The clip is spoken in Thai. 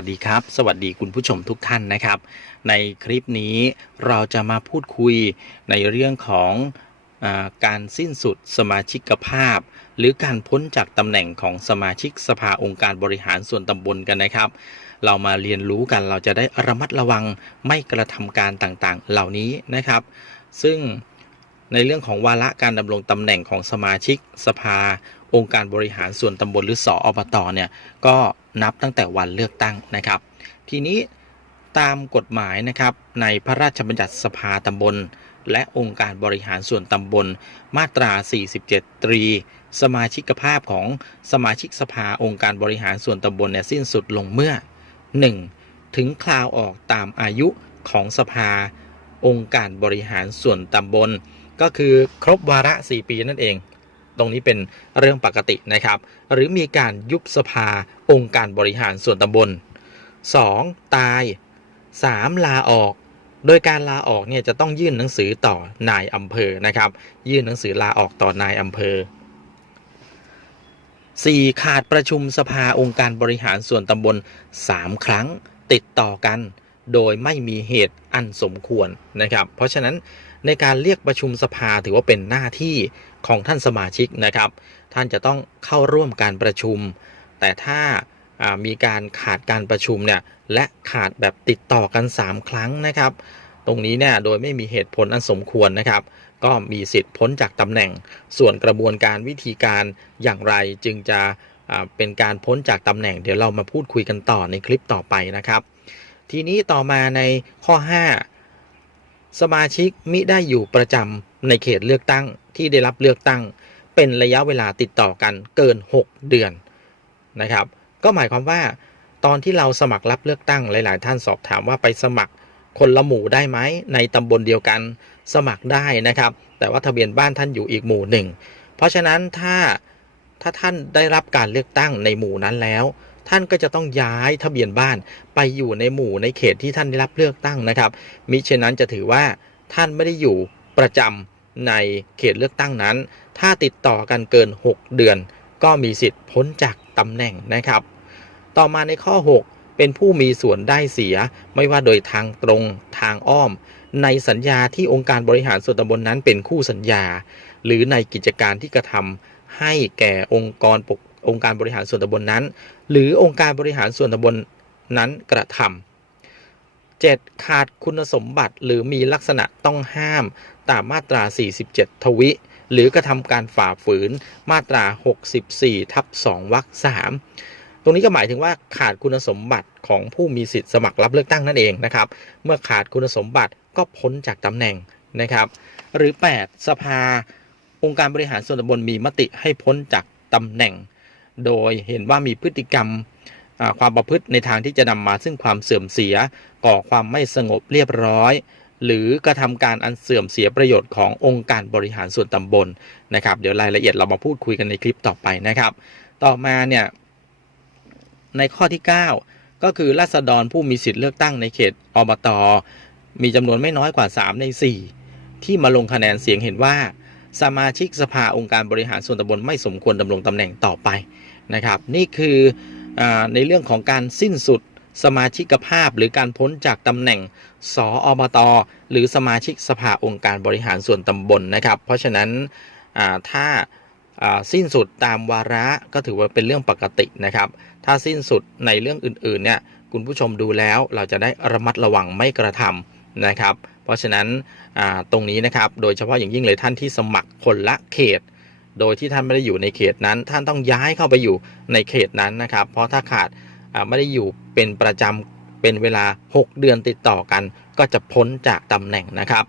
วัสดีครับ สวัสดีคุณผู้ชมทุกท่านนะครับ ในคลิปนี้เราจะมาพูดคุยในเรื่องของอการสิ้นสุดสมาชิกภาพ หรือการพ้นจากตำแหน่งของสมาชิกสภาองค์การบริหารส่วนตำบลกันนะครับ เรามาเรียนรู้กันเราจะได้ระมัดระวังไม่กระทำการต่างๆ เหล่านี้นะครับ ซึ่งในเรื่องของวาระการดำรงตำแหน่งของสมาชิกสภา องค์การบริหารส่วนตำบลหรือสออบตเนี่ยก็ นับตั้งแต่วันเลือกตั้งนะครับ ทีนี้ตามกฎหมายนะครับในพระราชบัญญัติสภาตำบล และองค์การบริหารส่วนตำบล มาตรา 47 ตรี สมาชิกภาพของสมาชิกสภาองค์การบริหารส่วนตำบลเนี่ยสิ้นสุดลงเมื่อ 1. ถึงคราวออกตามอายุของสภาองค์การบริหารส่วนตำบล ก็คือครบวาระ 4 ปีนั่นเอง ตรงนี้เป็นเรื่องปกตินะครับ หรือมีการยุบสภาองค์การบริหารส่วนตำบล 2. ตาย 3. ลาออก โดยการลาออกเนี่ยจะต้องยื่นหนังสือต่อนายอำเภอนะครับ ยื่นหนังสือลาออกต่อนายอำเภอ 4. ขาดประชุมสภาองค์การบริหารส่วนตำบล 3 ครั้งติดต่อกัน โดยไม่มีเหตุอันสมควรนะครับ เพราะฉะนั้น ในการเรียกประชุมสภาถือว่าเป็นหน้าที่ของท่านสมาชิกนะครับ ท่านจะต้องเข้าร่วมการประชุม แต่ถ้ามีการขาดการประชุมเนี่ยและขาดแบบติดต่อกัน 3 ครั้งนะครับ ตรงนี้เนี่ยโดยไม่มีเหตุผลอันสมควรนะครับ ก็มีสิทธิ์พ้นจากตำแหน่ง ส่วนกระบวนการวิธีการอย่างไรจึงจะเป็นการพ้นจากตำแหน่ง เดี๋ยวเรามาพูดคุยกันต่อในคลิปต่อไปนะครับ ทีนี้ต่อมาในข้อ 5 สมาชิกมิได้อยู่ประจำในเขตเลือกตั้งที่ได้รับเลือกตั้ง เป็นระยะเวลาติดต่อกันเกิน 6 เดือนนะครับ ก็หมายความว่า ตอนที่เราสมัครรับเลือกตั้งหลาย ๆ ท่านสอบถามว่าไปสมัครคนละหมู่ได้ไหมในตำบลเดียวกันสมัครได้นะครับ แต่ว่าทะเบียนบ้านท่านอยู่อีกหมู่หนึ่งเพราะฉะนั้นถ้าถ้าท่านได้รับการเลือกตั้งในหมู่นั้นแล้ว ท่านก็จะต้องย้ายทะเบียนบ้านไปอยู่ในหมู่ในเขตที่ท่านได้รับเลือกตั้งนะครับมิฉะนั้นจะถือว่าท่านไม่ได้อยู่ประจำในเขตเลือกตั้งนั้น ถ้าติดต่อกันเกิน 6 เดือน ก็มีสิทธิ์พ้นจากตำแหน่งนะครับ ต่อมาในข้อ 6 เป็นผู้มีส่วนได้เสีย ไม่ว่าโดยทางตรงทางอ้อม ในสัญญาที่องค์การบริหารส่วนตำบลนนั้นเป็นคู่สัญญา หรือในกิจการที่กระทำให้แก่องค์กรปก องค์การบริหารส่วนตำบลนนั้น หรือองค์การบริหารส่วนตำบลนั้นกระทำ 7. ขาดคุณสมบัติหรือมีลักษณะต้องห้ามตามมาตรา 47 ทวิ หรือกระทำการฝ่าฝืนมาตรา 64 ทับ2วรรค3ตรงนี้ก็หมายถึงว่าขาดคุณสมบัติของผู้มีสิทธิ์สมัครรับเลือกตั้งนั่นเองนะครับ เมื่อขาดคุณสมบัติก็พ้นจากตำแหน่งนะครับ หรือ 8 สภาองค์การบริหารส่วนตำบลมีมติให้พ้นจากตำแหน่ง โดยเห็นว่ามีพฤติกรรมความประพฤติในทางที่จะนำมาซึ่งความเสื่อมเสียก่อความไม่สงบเรียบร้อย หรือกระทำการอันเสื่อมเสียประโยชน์ขององค์การบริหารส่วนตำบลนะครับ เดี๋ยวรายละเอียดเรามาพูดคุยกันในคลิปต่อไปนะครับ ต่อมาเนี่ยในข้อที่ 9 ก็คือราษฎรผู้มีสิทธิ์เลือกตั้งในเขตอบต มีจำนวนไม่น้อยกว่า 3 ใน 4 ที่มาลงคะแนนเสียงเห็นว่า สมาชิกสภาองค์การบริหารส่วนตำบลไม่สมควรดำรงตำแหน่งต่อไปนะครับ นี่คืออในเรื่องของการสิ้นสุดสมาชิกภาพหรือการพ้นจากตำแหน่งสออบต หรือสมาชิกสภาองค์การบริหารส่วนตำบลนะครับ เพราะฉะนั้นถ้าสิ้นสุดตามวาระก็ถือว่าเป็นเรื่องปกตินะครับ ถ้าสิ้นสุดในเรื่องอื่นๆเนี่ยคุณผู้ชมดูแล้วเราจะได้ระมัดระวังไม่กระทำนะครับ ราะฉะนั้นตรงนี้นะครับโดยเฉพาะอย่างยิ่งเลยท่านที่สมัครคนละเขต โดยที่ท่านไม่ได้อยู่ในเขตนั้น ท่านต้องย้ายเข้าไปอยู่ในเขตนั้นนะครับ เพราะถ้าขาดไม่ได้อยู่เป็นประจำเป็นเวลา 6 เดือนติดต่อกัน ก็จะพ้นจากตำแหน่งนะครับ